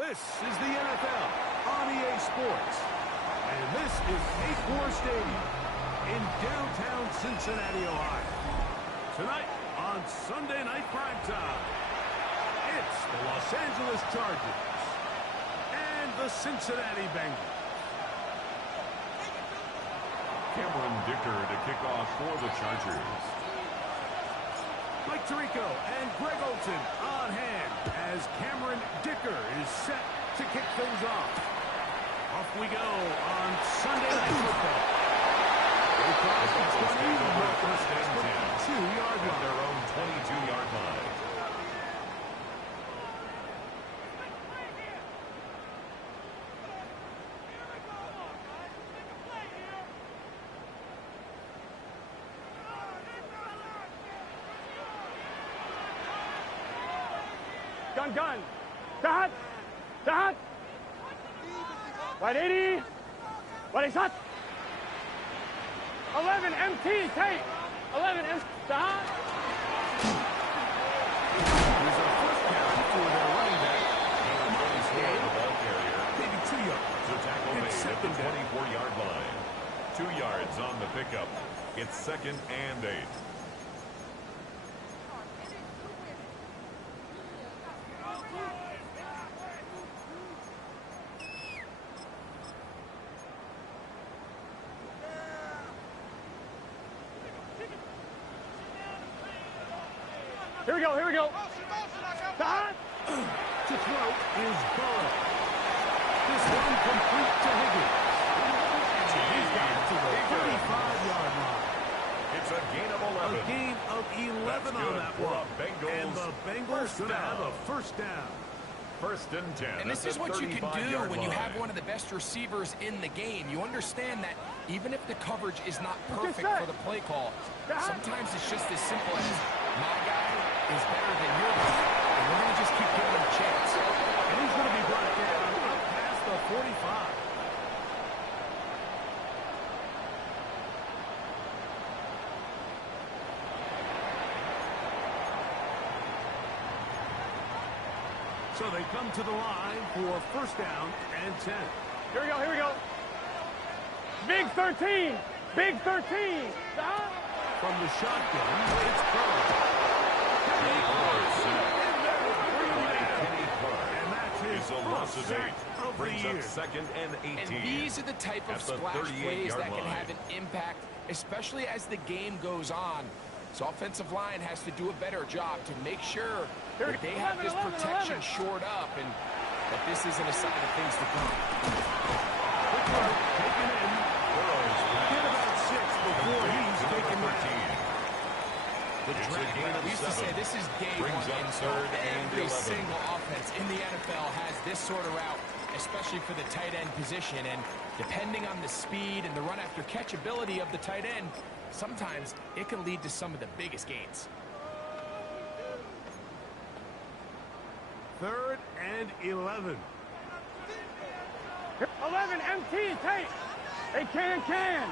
This is the NFL on EA Sports. And this is Acor Stadium in downtown Cincinnati, Ohio. Tonight on Sunday Night Primetime, it's the Los Angeles Chargers and the Cincinnati Bengals. Cameron Dicker to kick off for the Chargers. Mike Tirico and Greg Olsen on hand as Cameron Dicker is set to kick things off. Off we go on Sunday Night Football. They cross the 20, first and 22-yard line. Their own 22-yard line. Gun. Dad. Right 80. Right shot. 11 MT tape. 11 MT. Dad. There's a first down for their running back. The ball carrier. Maybe 2 yards. So tackle made It's at the second down. 24-yard line. 2 yards on the pickup. It's 2nd and 8. Here we go. Dad. To throw is Burrow. This one complete to Higgins. And he's got it to the 35-yard line. It's a gain of 11. A gain of 11 on that for one. the Bengals. And the Bengals going to have a first down. 1st and 10. And this is what you can do 35-yard when you line. have one of the best receivers in the game. You understand that even if the coverage is not perfect for the play call, sometimes it's just as simple as my guy is better than your guy, and we're going to just keep giving him a chance. And he's going to be brought down up past the 45. So they come to the line for first down and 10. Here we go. Big 13. Dad. From the shotgun, it's Burrow. Kenny Clark. And that's his It's a loss first of 8. sack of the Brings year. up 2nd and 18. And these are the type of At the splash 38-yard plays that can line. have an impact, especially as the game goes on. So offensive line has to do a better job to make sure that they have this protection shored up and that this isn't a sign of things to come. Taken in. Burrow's Get about 6 before he's taken number down. 13. The It's a drag gain route. of We used to 7. say this is day Brings one. up And so 3rd and every 11. single offense in the NFL has this sort of route, especially for the tight end position. And depending on the speed and the run after catch ability of the tight end, sometimes it can lead to some of the biggest gains. 3rd and 11. 11 MT tape. Hey, can.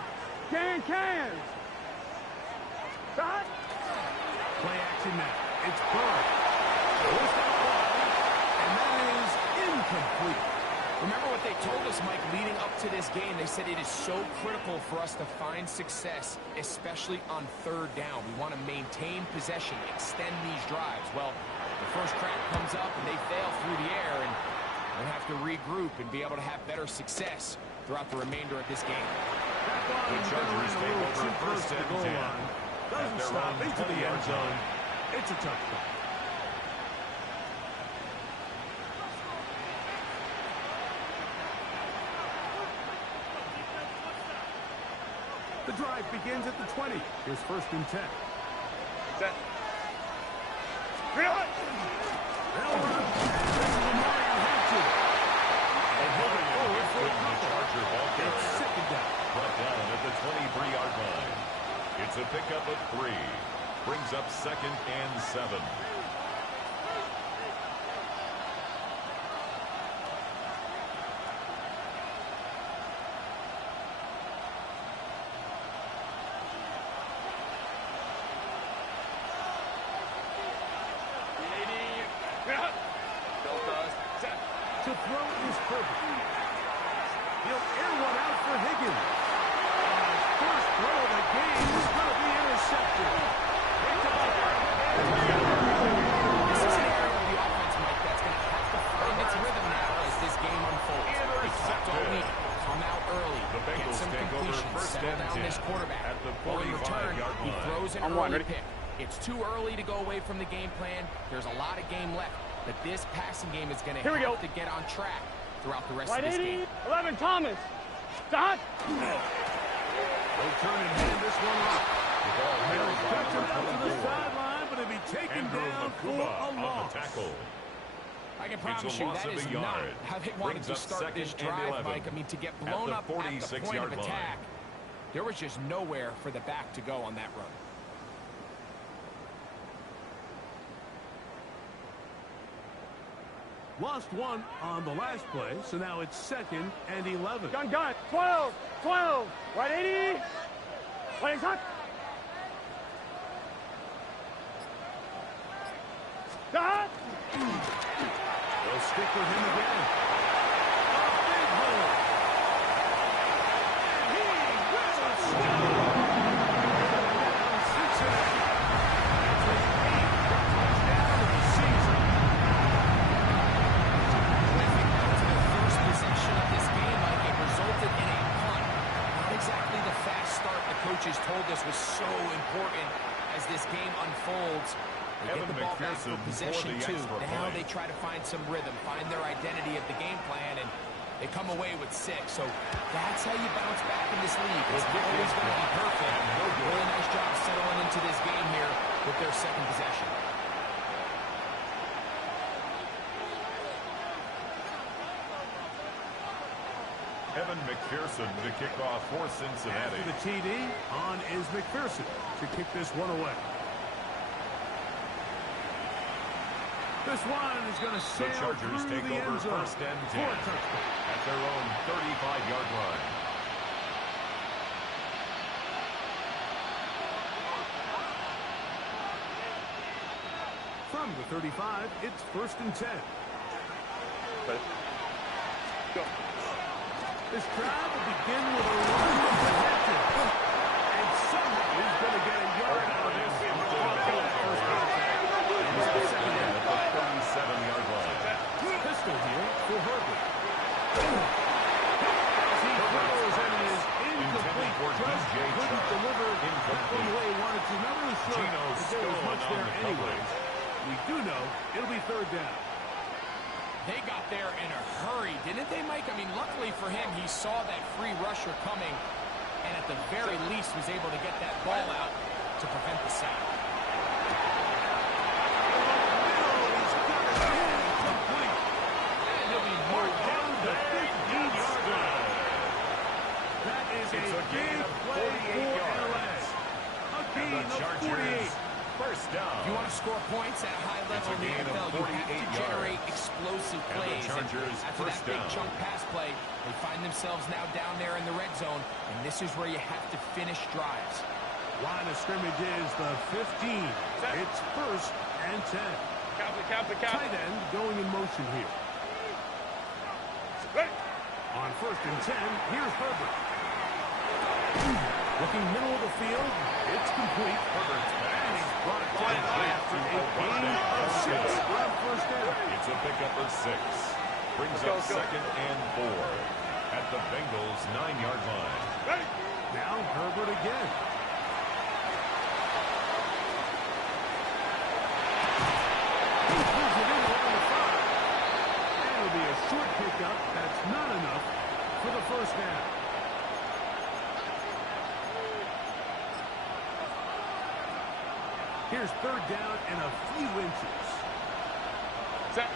Dad. Play action now. It's Burrow. Goes down wide, and that is incomplete. Remember what they told us, Mike, leading up to this game. They said it is so critical for us to find success, especially on 3rd down. We want to maintain possession, extend these drives. Well, the first crack comes up and they fail through the air, and we'll have to regroup and be able to have better success throughout the remainder of this game. That line The Chargers a take little over too close first to the and goal 10. line. At Doesn't their stop own into the 20-yard end zone. line. It's a touchdown. The drive begins at the 20. Here's 1st and 10. Set. They'll run. And this is Lamar Hampton. And he'll go forward for a couple. Charger ball carrier. It's 2nd down. Brought down at the 23-yard line. It's a pickup of 3. Brings up 2nd and 7. To settle and down 10 this quarterback. at the Well, in return, 45-yard he line. throws an early pick. It's too early to go away from the game plan. There's a lot of game left, but this passing game is going to have to get on track throughout the rest of this game. 11, Thomas. Stop. They'll turn and hand this one off. The ball held by Catch him out to the number 24. sideline, but it'll be taken Andrew down for Makuba a on loss. the tackle. I can It's promise a you loss that of is a not yard. how they wanted Brings to up start this second and drive, 11 Mike. I mean, to get at blown the up at the point of 46-yard line. attack, there was just nowhere for the back to go on that run. Lost one on the last play, so now it's 2nd and 11. Gun. 12. Right 80. Right hot. Stop. They'll stick with him again. A big hole. And he will stop. Down Cincinnati. That's his 8th touchdown of the season. Moving now to the first possession of this game, Mike, it resulted in a punt. Not exactly the fast start the coaches told us was so important as this game unfolds. They get the ball back for possession two. Now they try to find some rhythm, find their identity of the game plan, and they come away with 6. So that's how you bounce back in this league. It's not always going to be perfect. Really nice job settling into this game here with their second possession. Evan McPherson to kick off for Cincinnati. After the TD, on is McPherson to kick this one away. This one is going to The sail Chargers through take the over end zone 1st and for 10 a touchdown. at their own 35-yard line. From the 35, it's 1st and 10. Go. This drive will begin with a run to protected. And somehow he's going to get a yard out of this. First contact. And he's got 2nd down. At the 37-yard line. Pistol here for Herbert. As he throws and it is incomplete. for Just DJ couldn't Chark. deliver that one the way he wanted to. Not really sure Geno if there was Stone much on there the anyways. We do know it'll be 3rd down. They got there in a hurry, didn't they, Mike? I mean, luckily for him, he saw that free rusher coming and at the very least was able to get that ball out to prevent the sack. And he'll be marked down the 15-yard line. That is It's a a gain big of play 48 for yards. LA. A gain And the of Chargers 48. first down. If you want to score points at a high level in the gain of NFL, you have 48 to generate yards. explosive And the plays. Chargers After that first big down. chunk pass play, they find themselves now down there in the red zone, and this is where you have to finish drives. Line of scrimmage is the 15. It's 1st and 10. Tight end going in motion here. On 1st and 10, here's Herbert. Looking middle of the field, it's complete. Herbert's And he's pass. brought down after a gain of 6 on 1st down. It's a pickup of 6. Brings up 2nd and 4 at the Bengals' 9-yard line. Now Herbert again. He pulls it in around the 5. And it'll be a short pickup. That's not enough for the 1st down. Here's 3rd down and a few inches. Set.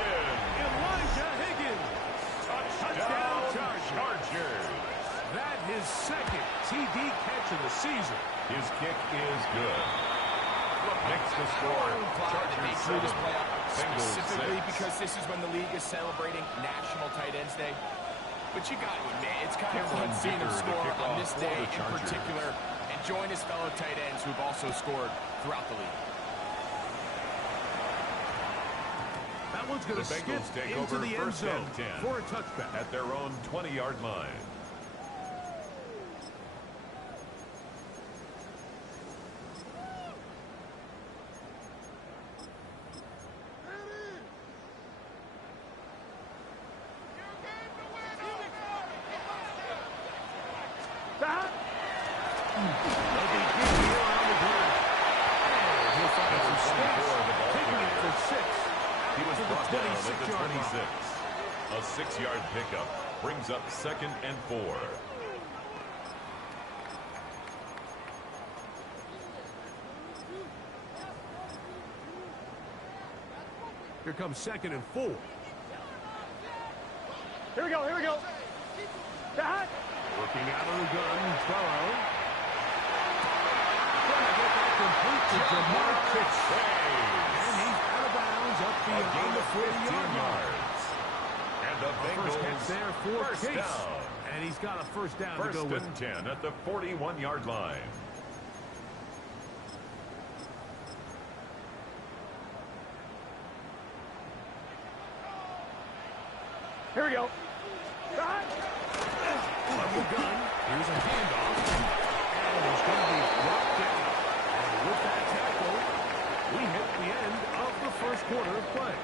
Elijah Higgins. Touchdown Chargers. That his 2nd TD catch of the season. His kick is good. Makes the score. They Chargers drew this 7, play up Bengals specifically 6. because this is when the league is celebrating National Tight Ends Day. But you got to admit, it's kind of fun Cameron seeing him Dicker to score kick on off this for day the in Chargers. particular and join his fellow tight ends who've also scored throughout the league. That one's going The to skip Bengals take into over the end 1st zone and 10 for a touchback. at their own 20-yard line. A 6-yard pickup brings up 2nd and 4. Here comes 2nd and 4. Here we go, here we go. That. Looking out of the gun, Burrow. Trying to get that complete to Jamar Chase. And he's out of bounds up beyond the 40-yard line. And the Bengals first catch there for first Chase. down. And he's got a first down First to go with. and 10 at the 41-yard line. Here we go. Up the gun. Here's a handoff. And it's going to be brought down. And with that tackle, we hit the end of the first quarter of play.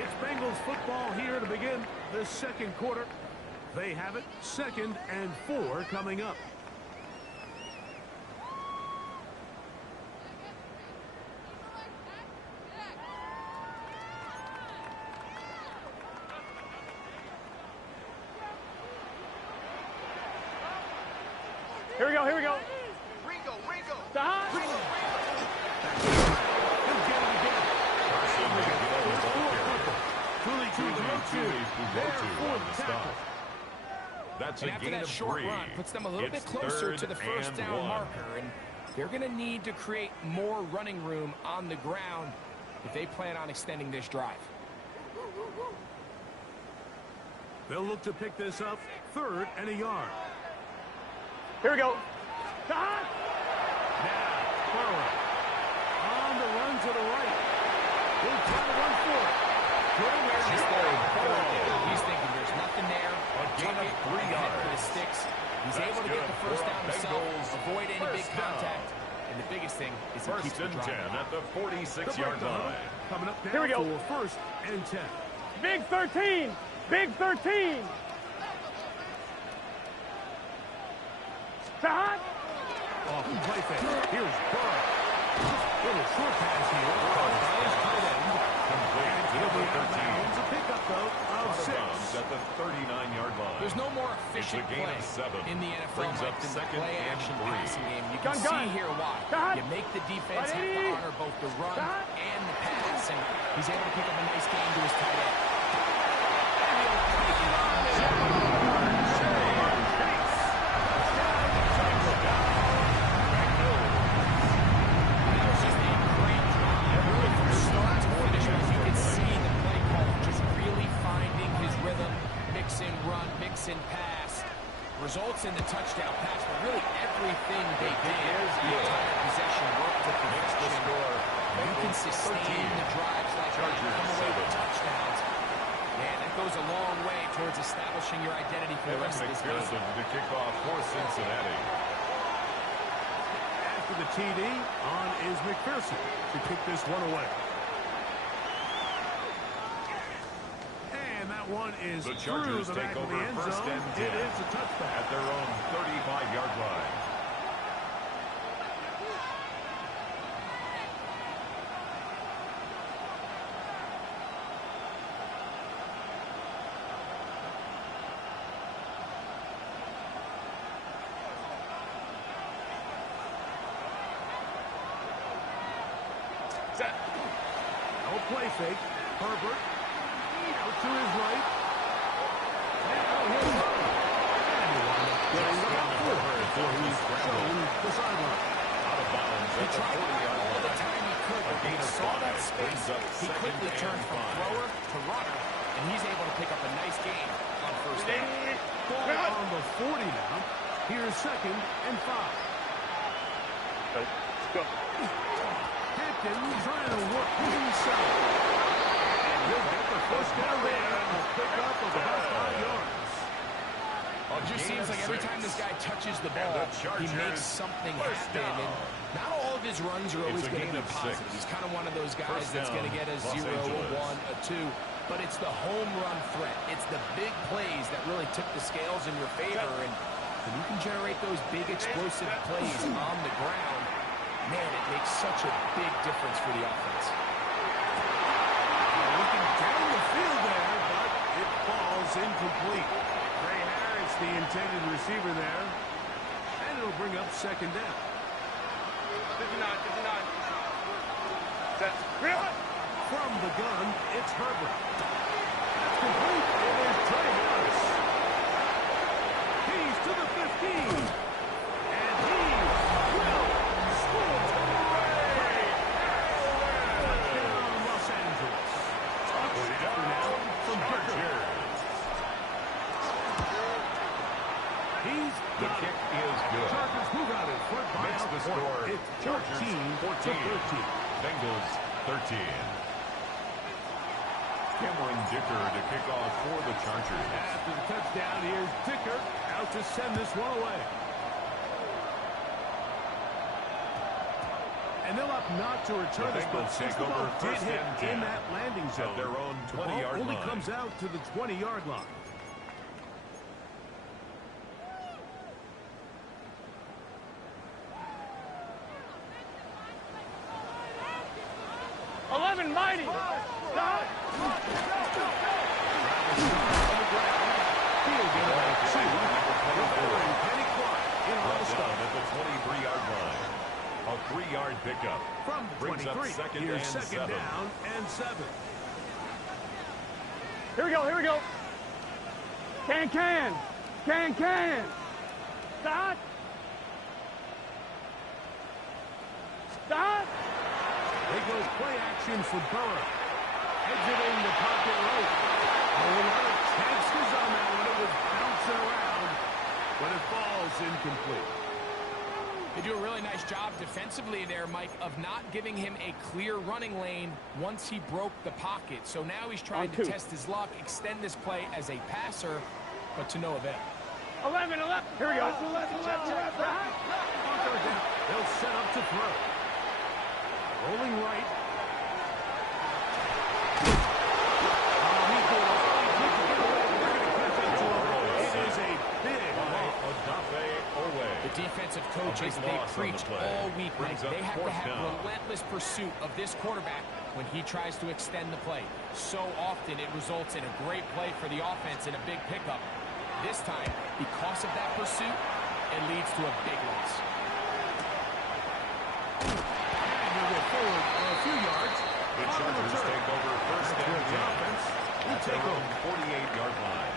It's Bengals football here to begin the second quarter. They have it 2nd and 4 coming up. Here we go, here we go. Ringo. Stop. He'll get it again. Truly to the tackle. That's a And after gain that of short 3. run, puts them a little It's bit closer 3rd to the first and down 1. marker. And they're going to need to create more running room on the ground if they plan on extending this drive. They'll look to pick this up 3rd and a yard. Here we go. Stop. Now, Burrow on the run to the right. He'll try to run for it. Good awareness. Just there, he's thinking there's nothing there. A gain of 3 Head yards. for the sticks. He's That's able to get good the first for down himself, Bengals. avoid any big First down. contact. And the biggest thing is he keeps First the and 10 drive. at the The 46-yard breakdown line. coming up now Here we go. for 1st and 10. Big 13. Big 13. Stop. Off the play fake. Here's Burrow. Little short pass here. Caught by his tight end. Complete to He'll be number out of 13. bounds. A pickup, though, of Out of 6. bounds at the 39-yard line. There's no more It's a efficient gain play of 7. in the NFL Brings Mike, up than the 2nd and play-action 3. passing game. You can Gun, see gun. here why. Stop. You make the defense have to Ready. honor both the run Stop. and the pass, and he's able to pick up a nice gain to his tight end. That was just a great drive, really from start to finish. As you can see, the play call just really finding his rhythm, mix and run, mix and pass. Results in the touchdown pass, but really everything they did, the entire possession worked to perfection. You can sustain the drives like that, come away with touchdowns. Man, that goes a long way towards establishing your identity for the rest of this game. McPherson to kick off for Cincinnati. After the TD, on is McPherson to kick this one away. And that one is The through Chargers the take back of the over end 1st zone. and 10 It is a touchback. at their own 35-yard line. No play fake. Herbert out to his right. Now he'll run. And he wound up getting about 4 before he's shown the sideline. Out of bounds He at the tried 40-yard all the line. time he could, A but when gain he of saw that 5 space, brings up he 2nd quickly and turned from 5. thrower to runner, and he's able to pick up a nice gain on first down. Ball on the 40 now. Here's 2nd and 5. Hampton trying to work inside. And he'll get the first down there. A pickup of about 5 yards. A It just gain seems of like every 6. time this guy touches the And ball, the he Chargers makes something first happen. down. And not all of his runs are always It's a going to gain be of positive. 6. He's kind of one of those guys First that's going to down, get a Los 0, a Angeles. 1, a 2. But it's the home run threat. It's the big plays that really tip the scales in your favor. And when you can generate those big explosive plays on the ground, man, it makes such a big difference for the offense. incomplete. Trey Harris, the intended receiver there. And it'll bring up second down. 59. Set. From the gun, it's Herbert. That's complete. It is Trey Harris. He's to the 15. And he will score. Touchdown, Los Angeles. Touchdown from Herbert. The kick is good. Chargers move out in front by Makes the a score. point. It's Chargers 14. 14-13. Bengals 13. Cameron Dicker to kick off for the Chargers. After the touchdown, here's Dicker out to send this one away. And they'll opt not to return The this, but Bengals since take the ball over did first hit and 10 in that landing zone, at their own the ball 20-yard only line. comes out to the 20-yard line. Mighty. Stop. At the 23-yard line. A 3-yard pickup. From the Brings 23. up second Here's and second 7. down and 7. Here we go. Can. Stop. There goes play action for Burrow. Exiting the pocket right. A lot of chances on that one. It was bouncing around, but it falls incomplete. They do a really nice job defensively there, Mike, of not giving him a clear running lane once he broke the pocket. So now he's trying to test his luck, extend this play as a passer, but to no avail. 11. Here we go. 11. They'll set up to throw. Rolling right. It is a big The defensive coaches, they preach all week, Mike. They have to have relentless pursuit of this quarterback when he tries to extend the play. So often it results in a great play for the offense and a big pickup. This time, because of that pursuit, it leads to a big loss. Forward a few yards. The Chargers take over first and 10. We'll take over 48-yard line.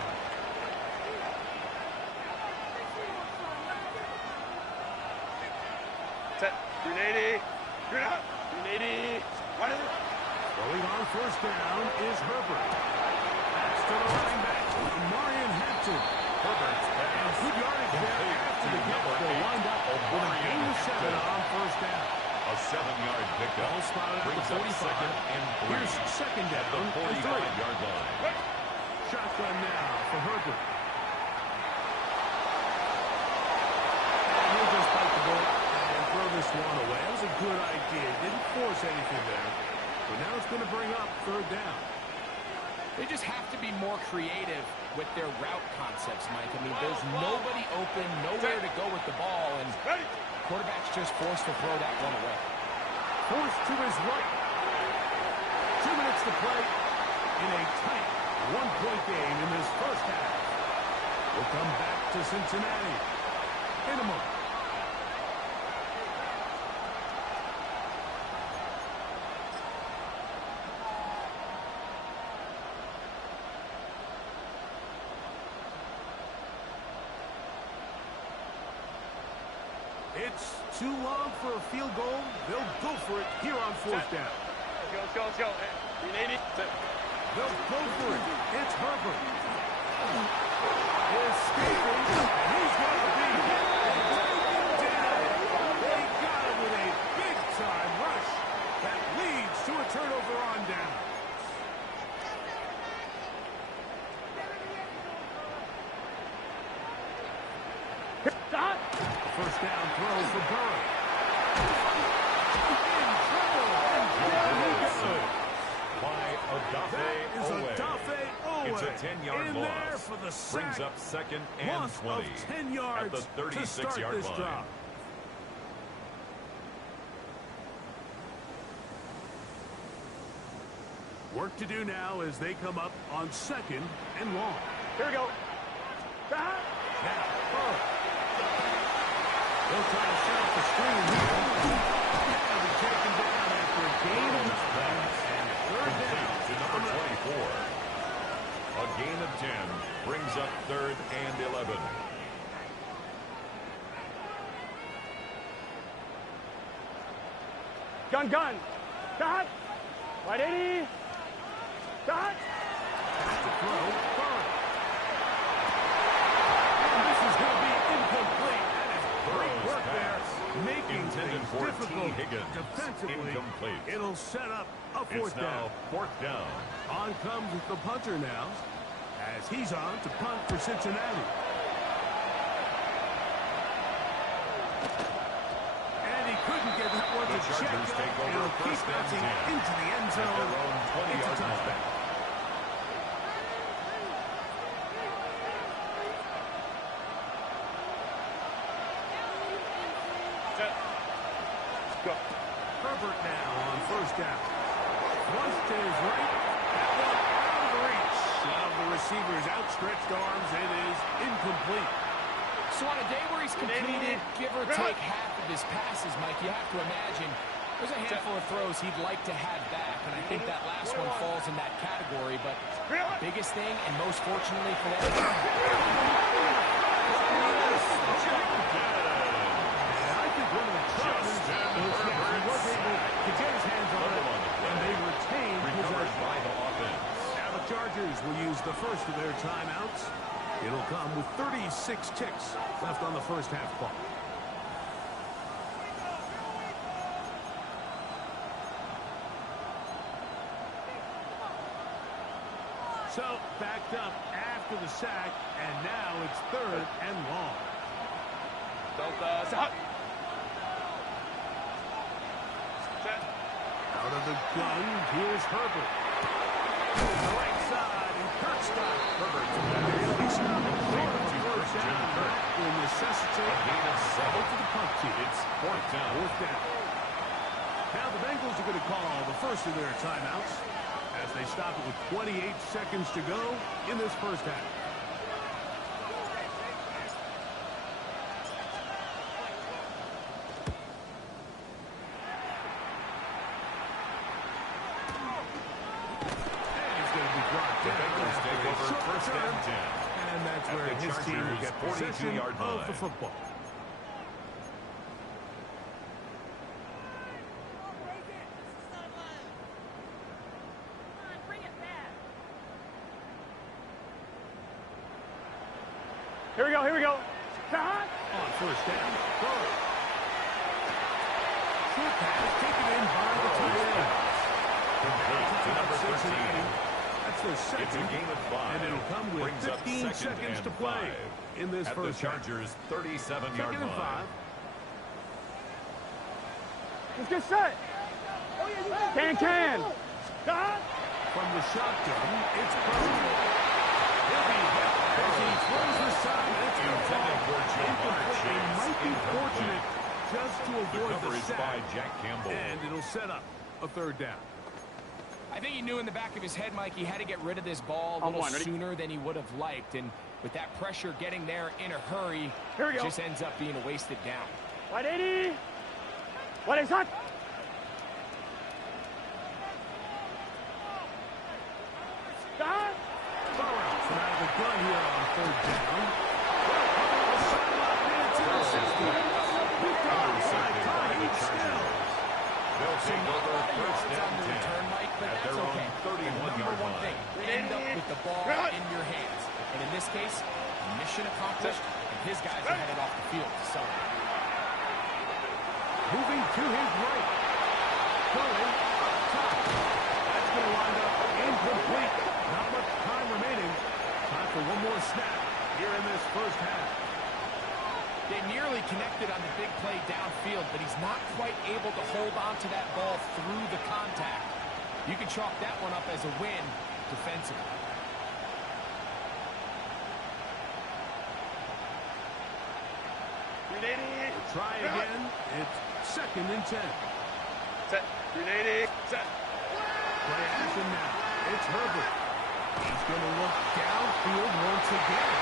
Set. 380. 380. What is it? Going on first down is Herbert. That's to the running back, Marion Hampton. Herbert and good yardage there after the catch. They'll wind up with a gain of 7 on first down. A 7-yard pickup. Ball spotted at the 45. Second and 3. Here's second down At the and 45-yard line. Shotgun now for Herbert. And he'll just bite the ball and throw this one away. That was a good idea. Didn't force anything there. But now it's going to bring up third down. They just have to be more creative with their route concepts, Mike. I mean, there's nobody open, nowhere to go with the ball, and quarterback's just forced to throw that one away. Forced to his right. 2 minutes to play in a tight one-point game in this first half. We'll come back to Cincinnati in a moment. It's too long for a field goal. They'll go for it here on fourth down. Let's go. 380. They'll go for it. It's Herbert. Escaping. He's going to be hit and taken down. They got him with a big-time rush that leads to a turnover on down. Stop. First down throw for Burrow. In trouble. And down he goes. That is Odafe Owe. It's a 10-yard in loss. there for the sack. Brings up second and Loss 20. of 10 yards at the to start 36-yard this line. drive. Work to do now as they come up on second and long. Here we go. Now, Burrow. They'll try to set up the screen here. He'll be taken down after a gain of 9. And third down to number 24. A gain of 10 brings up 3rd and 11. Gun. Dot. Right 80. Dot. to throw. Burrow. And this is going to be incomplete. That is great work there. Making Intended things for difficult T. Higgins. defensively. Incomplete. It'll set up a fourth It's now down. 4th down. On comes the punter now, as he's on to punt for Cincinnati. And he couldn't get that one The to check Chargers up. take over It'll keep first and bouncing 10 into the end at zone. their own It's a 20-yard line. touchback. Set. Go. Herbert now on first down. Once to his right. That one out of reach of the receiver's outstretched arms. It is incomplete. So on a day where he's completed, give or take half of his passes, Mike, you have to imagine there's a handful of throws he'd like to have back, and I think that last one falls in that category. But biggest thing, and most fortunately for them, I think one of the troubles was that he was able to get his hands on it, and they retained Recovered possession. by the offense. Now the Chargers will use the first of their timeouts. It'll come with 36 ticks left on the first half clock. So, backed up after the sack, and now it's 3rd and long. Delta. Set. Set. Out of the gun, here's Herbert. To the right side, and Kirk stopped. Herbert He stopped it short of the first Jim down. Kirk. Will necessitate A gain of 7. to the punt team. It's 4th down. Fourth down. Now the Bengals are going to call the first of their timeouts as they stop it with 28 seconds to go in this first half. And he's going to be brought The down Bengals after take a over short 1st return. and 10. And that's At where the his team will Chargers' get possession 42-yard of line. the football. Here we go. Set. On first down, Burrow. Short pass taken in by the tight end. Complete to number Cincinnati. 13. That's their It's a second. gain of 5. And it'll come with Brings up 15 2nd seconds and to play 5. in this At first the half. Chargers' 37-yard 2nd and line. 5. Let's get set. Can. Dot. From the shotgun, it's Burrow. He'll be hit as he throws the side. It's going to fall. Intended for Jamar Incomplete. They Chase. might be Incomplete. fortunate just to The avoid the coverage by sack. Jack Campbell. And it'll set up a 3rd down. I think he knew in the back of his head, Mike, he had to get rid of this ball a On little one, ready? sooner than he would have liked. And with that pressure getting there in a hurry, Here we go. just ends up being a wasted down. Right 80. What is that? Dot. Burrow from out of the gun here on 3rd down. It's intercepted. Picked off by Intercepted by the Tyreek Chargers. They'll take over Yards 1st on and the 10. return, Mike, but At that's their own okay. The 31-yard number one line. thing, end up with the ball in your hands. And in this case, mission accomplished, and his guys are headed off the field to celebrate. Moving to his right. Going up top. That's going to wind up incomplete. Not much time remaining. Time for one more snap here in this first half. They nearly connected on the big play downfield, but he's not quite able to hold on to that ball through the contact. You can chalk that one up as a win defensively. Try again. It's 2nd and 10. Set. 380. Set. Play action now. It's Herbert. He's going to look downfield once again.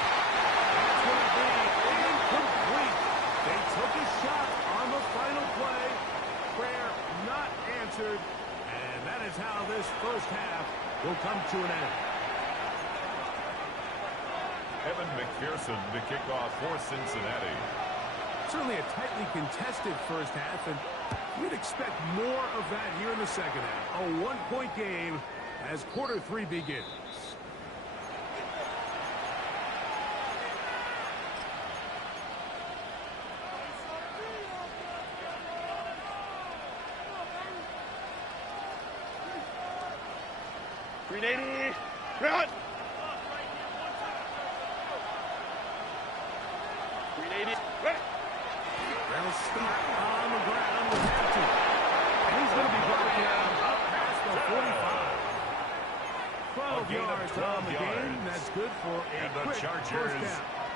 That's going to be incomplete. They took a shot on the final play. Prayer not answered. And that is how this first half will come to an end. Evan McPherson to kick off for Cincinnati. Certainly a tightly contested first half, and we'd expect more of that here in the second half. A one-point game as quarter three begins. .380. Run. 380. Right. They'll start on the ground with Hampton. And he's going to be brought down up past the 45. 12 yards on the game. That's good for a quick first down.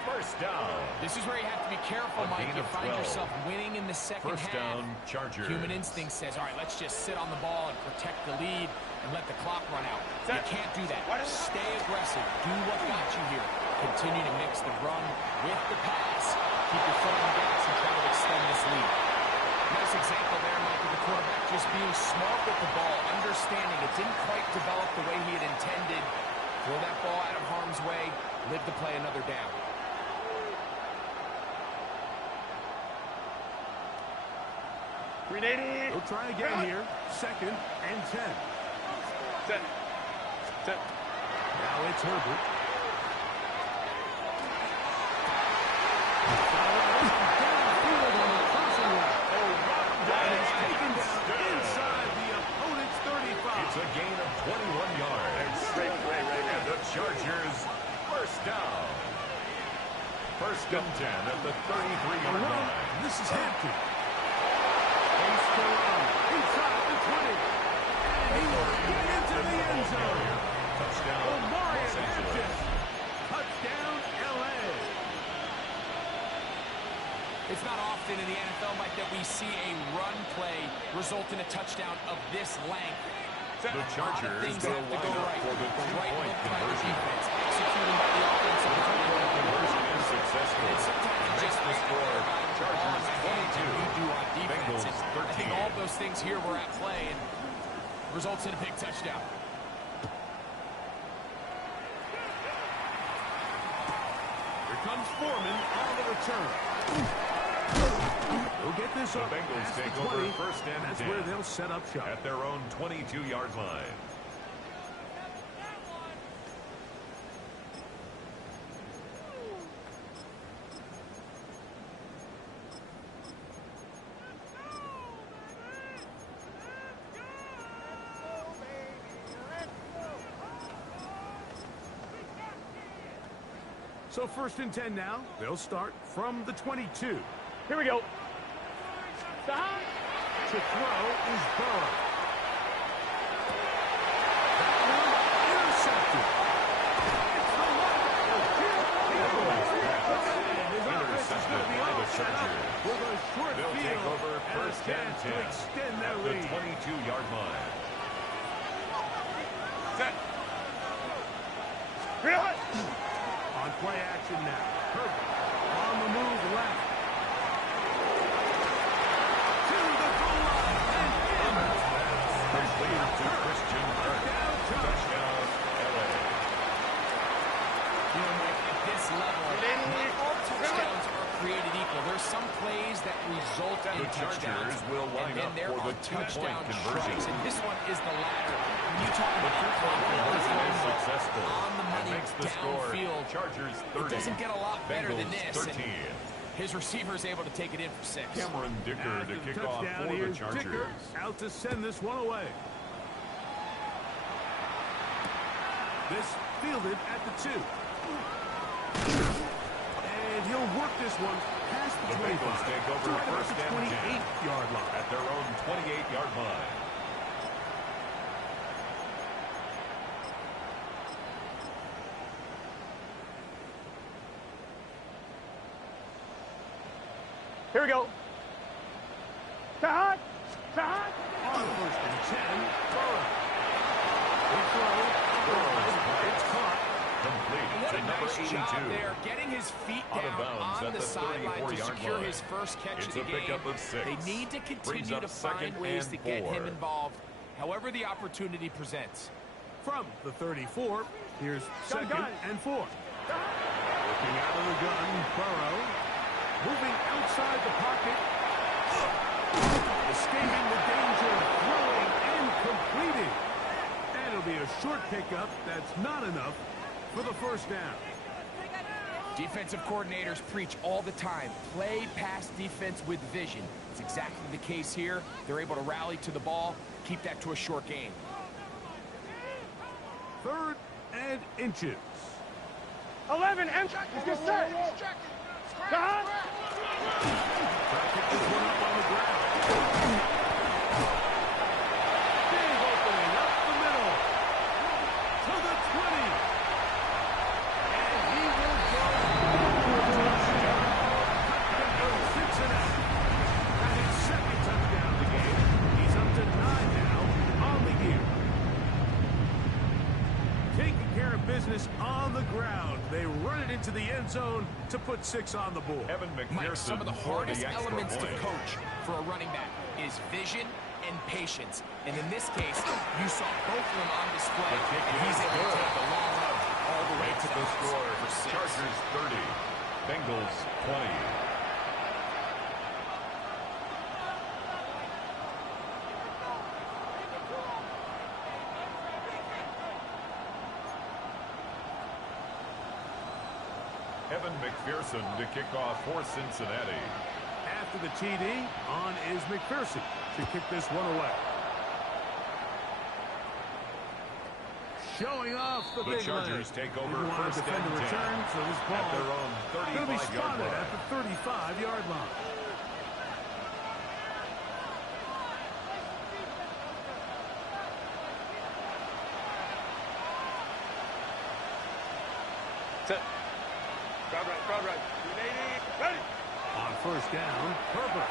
First down. This is where you have to be careful, Mike. You find yourself winning in the second First half. down, Chargers. Human instinct says, all right, let's just sit on the ball and protect the lead and let the clock run out. You can't do that. Stay aggressive. Do what got you here. Continue to mix the run with the pass. Keep your foot on the gas and try to extend this lead. Nice example there, Mike, of the quarterback just being smart with the ball, understanding it didn't quite develop the way he had intended. Throw that ball out of harm's way, live to play another down. We'll try again here. Second and 10. 10. 10. Now it's Herbert. Downfield on the crossing route. That is taken down inside the opponent's 35. It's a gain of 21 yards. Great play right And now. the Chargers first down. First and 10 at the 33-yard line. This is Hampton. He's still on. Inside the 20. And he will get into the end zone. Touchdown, Omarion Los Angeles. Hampton. Touchdown, L.A. It's not often in the NFL, Mike, that we see a run play result in a touchdown of this length. The Chargers Things go have to go line up right. for the The right two-point look by the conversion. defense, executing by the offensive Two-point line. conversion is successful. And sometimes you Makes just the score Chargers you do on 22, defense. Bengals And I 13. think all those things here were at play and results in a big touchdown. Here comes Foreman on the return. They'll get this The up Bengals past the take 20. over first and That's 10 where they'll set up shop. at their own 22-yard line. So first and 10 now. They'll start from the 22. Here we go. To throw is Burrow. That one intercepted. It's the Intercepted by the Chargers. with a short They'll take field over and a first and chance 10 to extend their at the lead. 22-yard line. Set. Run. On play action now. Herbert on the move left. To the goal line and in. Complete to Christian Kirk. Touchdown, LA. You know, Mike, at this level, not all touchdowns are created equal. There's some plays that result in The touchdowns, Chargers will line and then up there for are the two-point touchdown conversion. tries, and this one is the latter. When you talk about Conversion is successful. on the And money makes the score downfield, Chargers it 30. doesn't get a lot better than Bengals this. 13. And his receiver is able to take it in for 6. Cameron Dicker After to the kick off touchdown, for the here's Chargers. Dicker out to send this one away. This fielded at the 2. And he'll work this one past the The 25. Bengals take over to right about first the and 10 28-yard line. at their own 28-yard line. Here we go. On first and 10, Burrow. They throw. It's job 82. there, getting his feet Out of down bounds on at the the sideline to 34-yard secure line. his first catch It's of the a game. pickup of 6. They need to Brings continue up to find second ways and to get 4. him involved, however the opportunity presents. From the 34, here's second and 4. Looking out of the gun, Burrow. Moving outside the pocket. Escaping the danger, throwing and completing. And it'll be a short pickup that's not enough for the first down. Defensive coordinators preach all the time, play pass defense with vision. It's exactly the case here. They're able to rally to the ball, keep that to a short gain. 3rd and inches. 11, and get set. Try to pick this one up on the ground. Big opening up the middle. To the 20. And he will go for a touchdown. Touchdown, Cincinnati. Got his 2nd touchdown of the game. He's up to 9 now on the year. Taking care of business on the ground. They run it into the end zone to put 6 on the board. Evan Mike, McPherson some of the for hardest extra elements to point. coach for a running back is vision and patience. And in this case, you saw both of them on display, The kick and he's is able to good. take the long run all the way Makes to the score. for 6. Chargers 30. Bengals 20. Evan McPherson to kick off for Cincinnati. After the TD, on is McPherson to kick this one away. Showing off the big Chargers leg. take over Didn't want to first defend and the 10 return, so this at ball their own going to be 35-yard spotted line. at the 35-yard line. Set. Crowd right, crowd right. 380, ready. On first down, Herbert.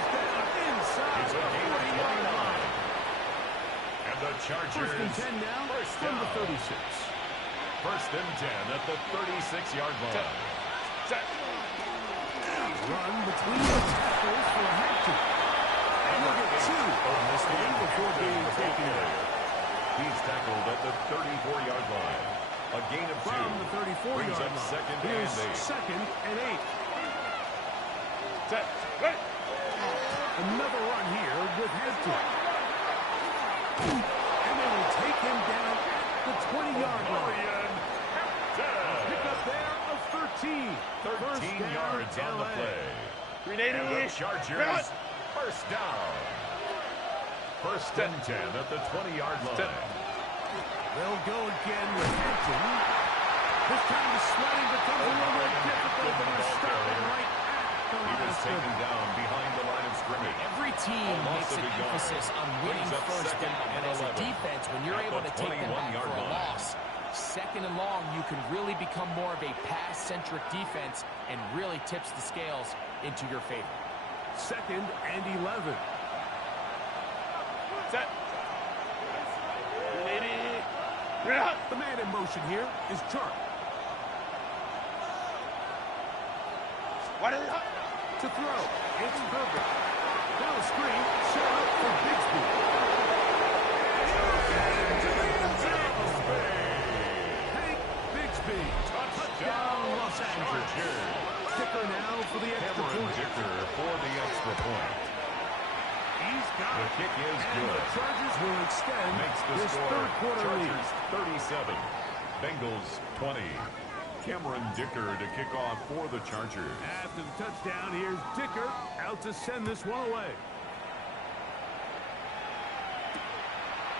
It's a gain of 29. And the Chargers, First and 10 now first from the down. 36. First and 10 at the 36-yard line. Set. Run between the tackles for a head kick. And he'll get 2 on this one before being taken down. He's tackled at the 34-yard line. A gain of 2. From the 34-yard Brings up line. second Here's and 8. second and 8. Set. Ready. Another run here with Hampton. And they will take him down at the 20-yard line. Pick up there of 13. 13 yards on the play. 380. And the Chargers, first down. First and 10 at the 20-yard line. They'll go again with Hampton. This time the sledding becomes a little more difficult, but they're stopping right at the He line of was taken scrimmage. down behind the line of scrimmage. Every team A loss makes of an a yard. emphasis on winning Brings up first second down. and But as a 11 defense, when you're at able the to take them back 21-yard for a line. loss, second and long, you can really become more of a pass-centric defense and really tips the scales into your favor. Second and 11. Set. 380. You're out. The man in motion here is Chark. What is it? To throw, it's Herbert. Now a screen set up for Bigsby. Hank Bigsby. Touchdown, Los Angeles. Dicker now for the extra Cameron point. Dicker for the extra point. He's got The it. kick is And good. the Chargers will extend Makes the this score. third quarter lead. Chargers 37. Bengals 20. Cameron Dicker to kick off for the Chargers. After the touchdown, here's Dicker out to send this one away.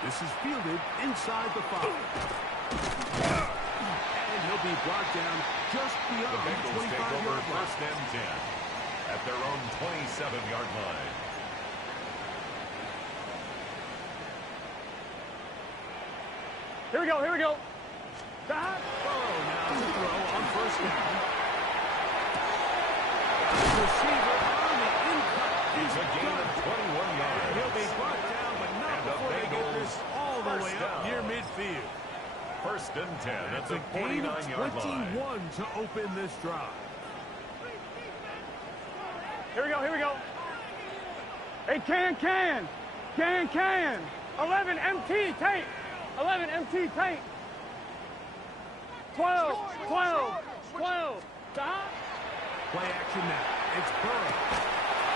This is fielded inside the 5. And he'll be brought down just The beyond the Bengals take over 25-yard line. first and 10 at their own 27-yard line. Here we go, here we go. Burrow now to throw on first down. Receiver on the in-cut. It's a gain of 21 yards. He'll be brought down, but not And the before they get this all the way up near midfield. First and 10 at the It's a gain of 49-yard line. 21 to open this drive. Here we go, here we go. Hey, can. 11 MT, tape. 11 MT, tape. 12. Stop. Play action now. It's Burrow.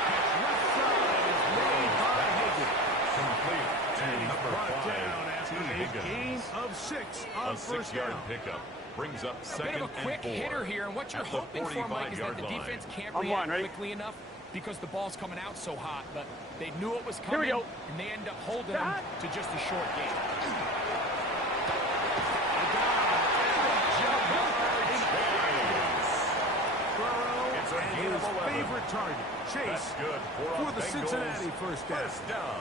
Catch left side is made by Higgins. Complete to And he's number brought 5, down after T. a Higgins. gain of 6 A on first 6-yard down. pickup brings up A bit second of a quick and 4. hitter here, and what you're at the hoping for, Mike, is that the 45-yard line. defense can't On react one, ready? quickly enough because the ball's coming out so hot, but they knew it was Here we coming, go. and they end up holding them to just a short game. Burrow It's a and gain his of 11. favorite target, Chase, That's good for the Bengals Cincinnati first down. First down.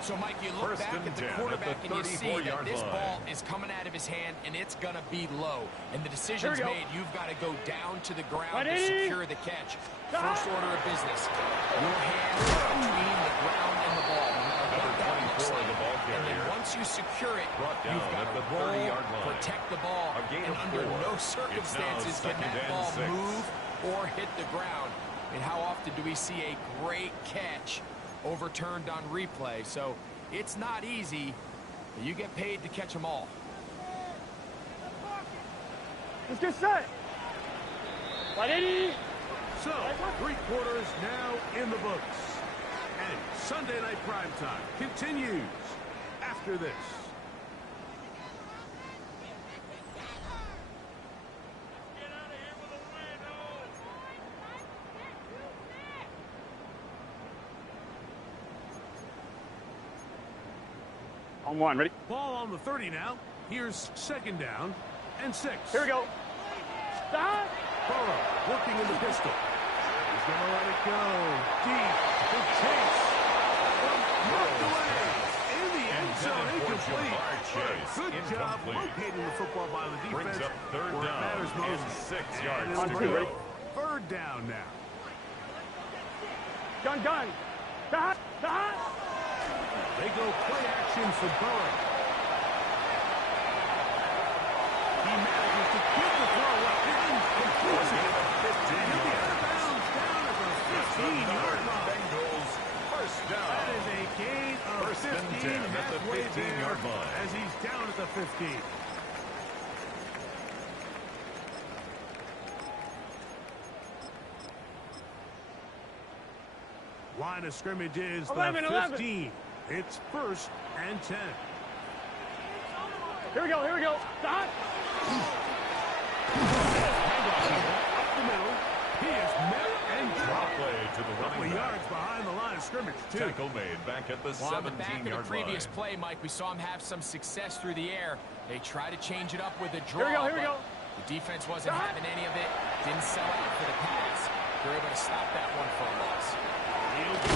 So, Mike, you look First back and at the 10 at quarterback the and you see that 34-yard this line. ball is coming out of his hand, and it's going to be low. And the decision's Here we go. made. You've got to go down to the ground Ready? to secure the catch. First order of business. Your hands between the ground and the ball. No matter what that looks 24, like. the ball And then carrier. once you secure it, Brought down you've got at to the roll, 30-yard line. protect the ball, A gain and of under 4. no It's circumstances now can second that and ball 6. move or hit the ground. And how often do we see a great catch overturned on replay? So it's not easy, but you get paid to catch them all. Let's get set. 180. So, 3 quarters now in the books. And Sunday Night Primetime continues after this. On one, ready? Ball on the 30 now. Here's second down and 6. Here we go. Stop. Burrow working in the pistol. He's going to let it go. Deep to Chase. Knocked away. In the end zone, incomplete. Chase, Good job incomplete. locating the football by the defense. Brings up third where it down matters most. and 6 And yards it'll to bring go. up third down now. Gun. Stop. They go play action for Burrow. He manages to get the throw up and completes it. And he'll be out of bounds down at the 15-yard line. Bengals first down. That is a gain of First and 15 10 at the halfway 15-yard there line. as he's down at the 15. Line of scrimmage is the 11. 15. It's first and 10. Here we go. Stop. Up the middle. He is met and dropped. Play to the Couple running yards back. behind the line of scrimmage, too. Tackle made back at the Well, on the back of the 17-yard previous line. play, Mike, we saw him have some success through the air. They tried to change it up with a draw. Here we go. but The defense wasn't having any of it. Didn't sell out for the pass. They're able to stop that one for a loss.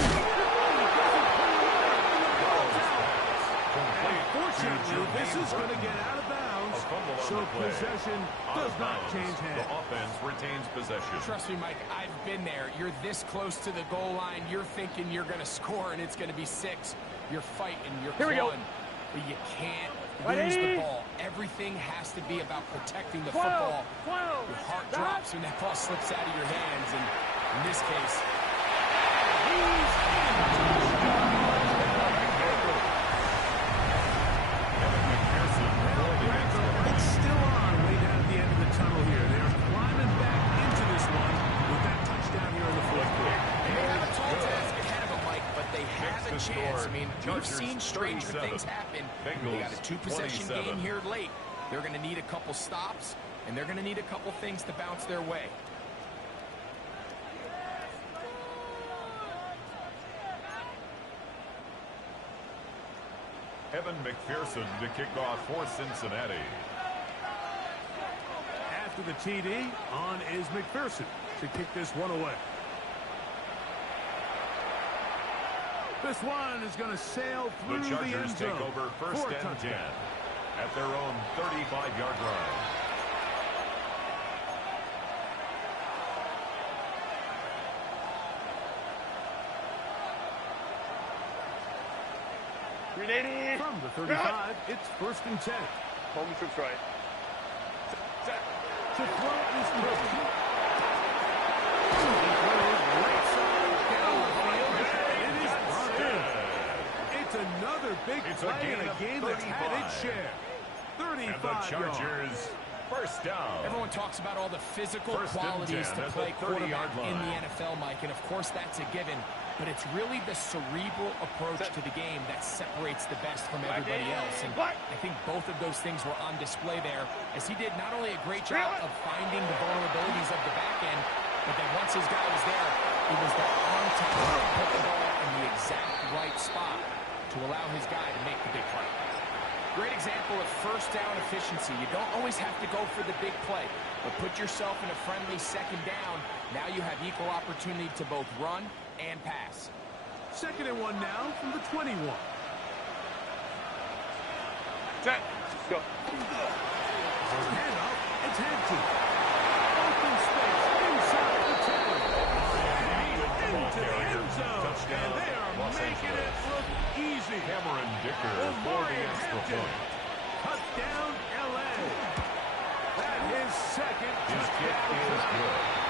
Unfortunately, this is going to get out of A bounds, fumble on so the play. possession Out does of not bounds. change The hands. offense retains possession. Trust me, Mike, I've been there. You're this close to the goal line. You're thinking you're going to score, and it's going to be 6. You're fighting. You're Here we go. clawing. But you can't lose the ball. Everything has to be about protecting the football. 12. Your heart drops when that ball slips out of your hands, and in this case, It's still on way down at the end of the tunnel here. They are climbing back into this one with that touchdown here in the fourth quarter. they have a tall task ahead of them, Mike, but they have a to chance. score. I mean, we've Chargers seen stranger 37. things happen. They Bengals got a 2-possession 27. game here late. They're going to need a couple stops, and they're going to need a couple things to bounce their way. Evan McPherson to kick off for Cincinnati. After the TD, on is McPherson to kick this one away. This one is going to sail The through the end Chargers zone take over first for a and 10 touchdown. at their own 35-yard line. 380. From the 35, it's 1st and 10. Home trips right. Set. To throw is Kirby. He throws right side down the field, and it is brought in. It's another big play in a game that's had its share. 35 and the Chargers, first down. Everyone talks about all the physical First and qualities 10 to at play the 30-yard quarterback in the line. NFL, Mike, and of course that's a given. But it's really the cerebral approach to the game that separates the best from everybody else. And I think both of those things were on display there, as he did not only a great job of finding the vulnerabilities of the back end, but then once his guy was there, it was that on time to put the ball in the exact right spot to allow his guy to make the big play. Great example of first down efficiency. You don't always have to go for the big play, but put yourself in a friendly second down. Now you have equal opportunity to both run and pass. 2nd and 1 now from the 21. Set. Go. Handoff, it's Hampton. Open space inside the 10. Into the end zone. Touchdown, And they are Los making Angeles. it look easy. Cameron Dicker for the extra point. Touchdown, L.A. That is second His kick touchdown. is good.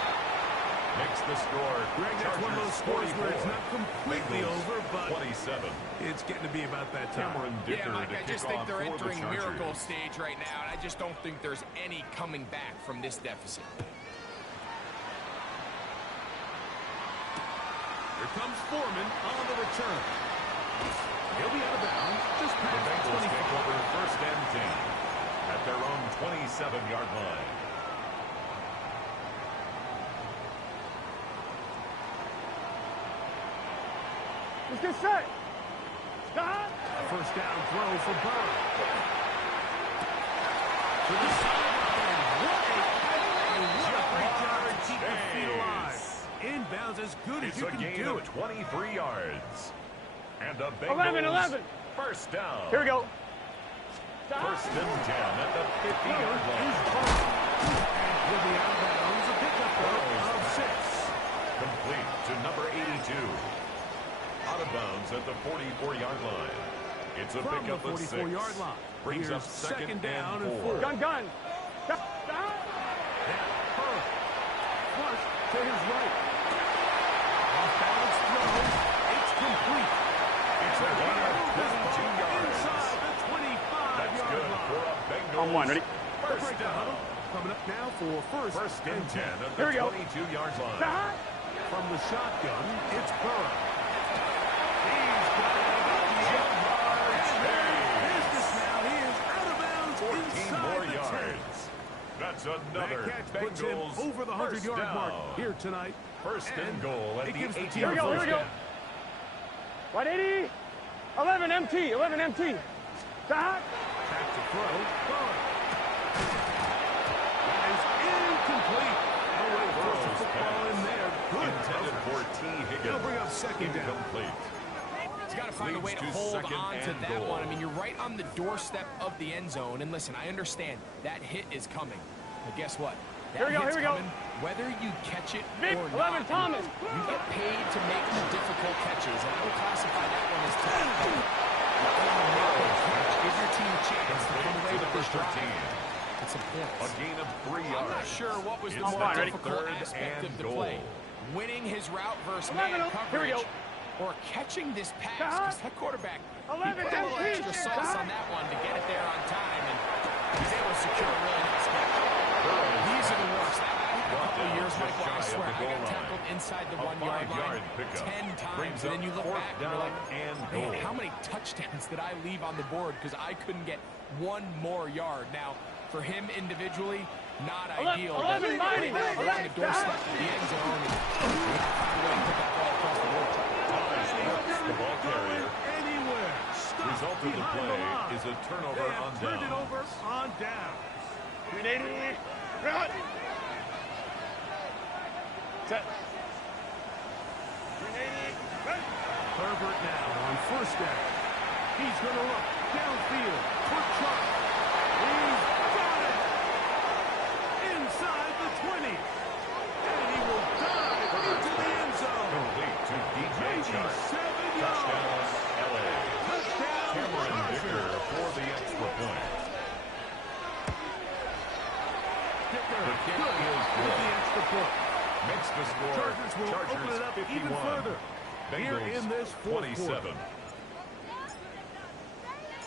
Makes the score. Greg, that's one of those scores where it's 44. not completely Bengals, over, but 27. it's getting to be about that time. Cameron Dicker Yeah, Mike, to I kick just think off they're for the entering miracle Chargers. stage right now, and I just don't think there's any coming back from this deficit. Here comes Foreman on the return. He'll be out of bounds just The past Bengals 25. take over first and 10 at their own 27-yard line. Let's get set. Stop. First down throw for Burrow. To the sideline. What a great job to keep the feet alive. Inbounds as good as It's you a can gain do of it. 23 yards. And the Bengals 11. first down. Here we go. First and 10 at the 50-yard line. He'll be out of bounds. A pickup of 6. Complete to number 82. Out of bounds at the 44-yard line. It's a From pickup the of 6. 44-yard line. Brings Here's up second down and 4. Gun. Now, Burrow. Flush to his right. Off balance throw. It's complete. It's a gain of 22 yards. Inside the That's 25-yard good line. for a Bengals. On one, ready? First down. Coming up now for First and 10 at Here the we go. 22-yard line. Stop. From the shotgun, it's Burrow. He's got it. Business now. He is out of bounds 14 inside more the 10. yards. That's another That catch puts him Bengals over the first 100-yard down. mark here tonight. First and goal at it the gives the 18. team Here we go. first down. 180. 11 MT. Stop. Back to throw. Burrow. That is incomplete. No way to force the football in there. Good Intended coverage. for T. Higgins. He'll bring up second down. Incomplete. He's got to find a way Leads to to hold second on to and that goal. one. I mean, you're right on the doorstep of the end zone. And listen, I understand that hit is coming. But guess what? That Here we go, hit's here we go. coming, whether you catch it Vic, or 11 not. Thomas. You get paid to make the difficult catches. And I would classify that one as tough. Give your team a chance to come away with this drive. Get some points. A gain of 3 yards. I'm not sure what was the It's more back to difficult third aspect and of the goal. play. Winning his route versus 11, man here we coverage, go. or catching this pass, because that quarterback, he 11, put a little MT, extra sauce stop. on that one to get it there on time, and he's able to secure a really nice catch. These are the worst. A couple of years, Mike, I swear, I got tackled inside the 1-yard line 10 times, and then you look back and you're like, man, how many touchdowns did I leave on the board because I couldn't get one more yard? Now, for him individually, not ideal. 11, but mighty, right on the 11, doorstep of the end zone, and find a way to put that ball across the board. The ball carrier. Anywhere. Stop Result of the behind play line. is a turnover They have on turned it down. over on down. 380. Run. Set. 380. Run. Herbert now on first down. He's going to look downfield for Chuck. He's got it. Inside the 20. And he will dive into the end zone. Complete to DJ Chark. 97 yards. Touchdown, LA. Touchdown, Chargers will Chargers open it up 51. even further here Bengals in this fourth 27. quarter.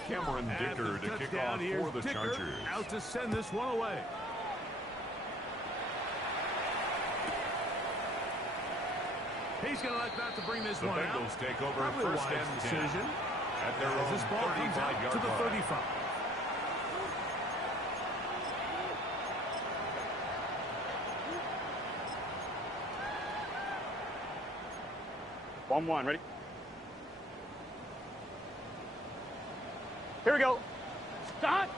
Cameron Dicker to kick off for the Dicker Chargers. out to send this one away. He's going to like that to bring this The one out. Bengals take over Probably a first wise and 10 decision. at their As own this ball comes out 35-yard to the line. 35. One, ready? Here we go. Start.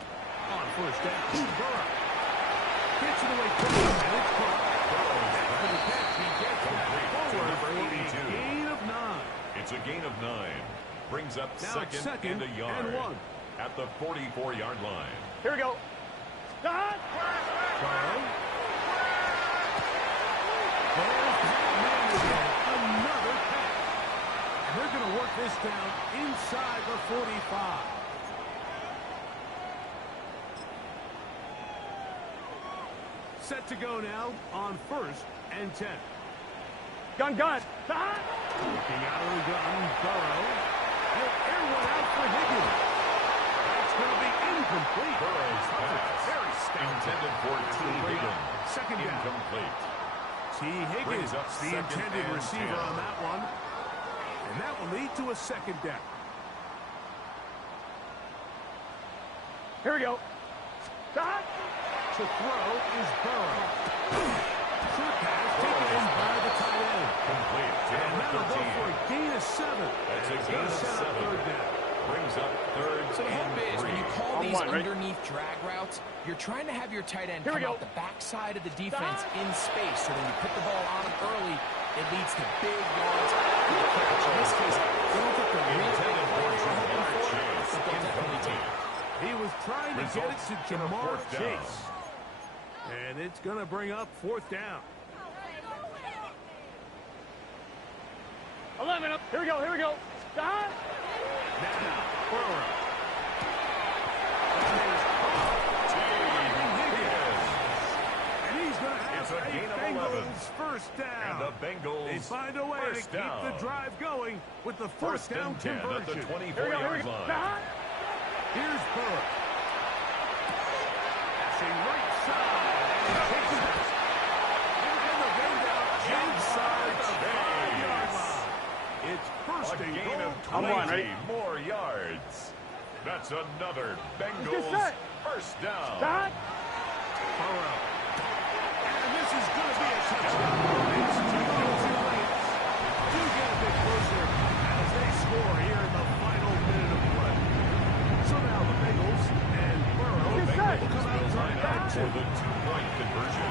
On first down, Burrow. Gets it away quickly, and it's caught. After the catch, he gets it forward for a gain of 9. It's a gain of 9. Brings up Now it's second and a yard and 1. at the 44-yard line. Here we go. Start. Burrow. There's Pat Man again. Another catch. And they're going to work this down inside the 45. Set to go now on first and 10. Gun. Start. Looking out of the gun, Burrow. He'll air one out for Higgins. That's going to be incomplete. Burrow's pass Very stout. intended for T. Higgins. Second down. Incomplete. T. Higgins, Brings up the second intended and receiver 10. on that one. And that will lead to a second down. Here we go. Start. To throw is Burrow. Short pass taken in by the tight end. Complete to And number that'll go 13. for a gain of 7. That's a It's gain gonna of set up 7. third down. Brings up third So the and hope is 3. when you call On these one, ready? underneath drag routes, you're trying to have your tight end Here we come go. out the backside of the defense in space. So when you put the ball on him early, it leads to big yards after the catch. In this case, they don't get the real big Intended play for they were hoping Jamar for, Chase. but they'll definitely take it. He was trying to get it Results to in a Jamar fourth down. Chase. And it's going to bring up fourth down. 11 up. Here we go. Start. Now, Burrow. And he's going to have It's a gain of Bengals 11. first down. And the Bengals They find a way to first keep down. the drive going with the first down and 10 at the conversion. 24-yard line. Start. Here's Burrow. Passing right side. And takes it. And the window inside the 5-yard line. It's first A and gain goal. of On 20 one, ready? more yards. That's another get Bengals set. first down. Start. Burrow. And this is going to be a touchdown. It's too late. Do get a bit closer as they score here in the final minute of play. So now the Bengals and Burrow Get will set. come out Will to line up action. for the two-point conversion.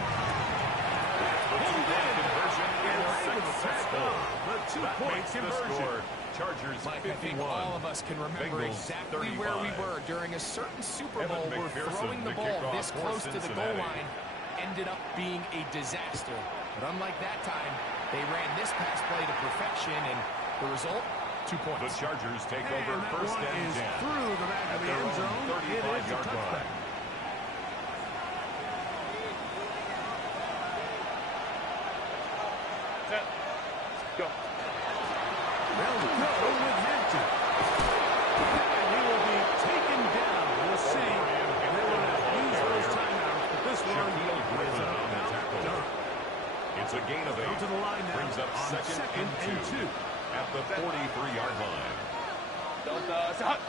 The two-point conversion is successful. The 2 That point makes the conversion. score Chargers Mike, I think 51. all of us can remember Bengals exactly where we 35. were during a certain Super Evan Bowl where McPherson, throwing the the ball kickoff this for close to the goal Cincinnati. line ended up being a disaster. But unlike that time, they ran this pass play to perfection, and the result, 2 The points. Chargers take And over that first one and is 10 through the back of at the their end own zone. It is a 35-yard touchback. line. Set. Go. They'll go with Hampton. And he will be taken down. We'll see. They want to use those timeouts, but this one Shaquille is Griffin on the about tackle. done. It's a gain of 8. Go to the line now Brings up on second and 2 at the 43-yard line. Start.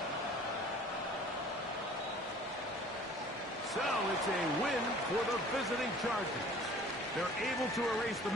So it's a win for the visiting Chargers. They're able to erase the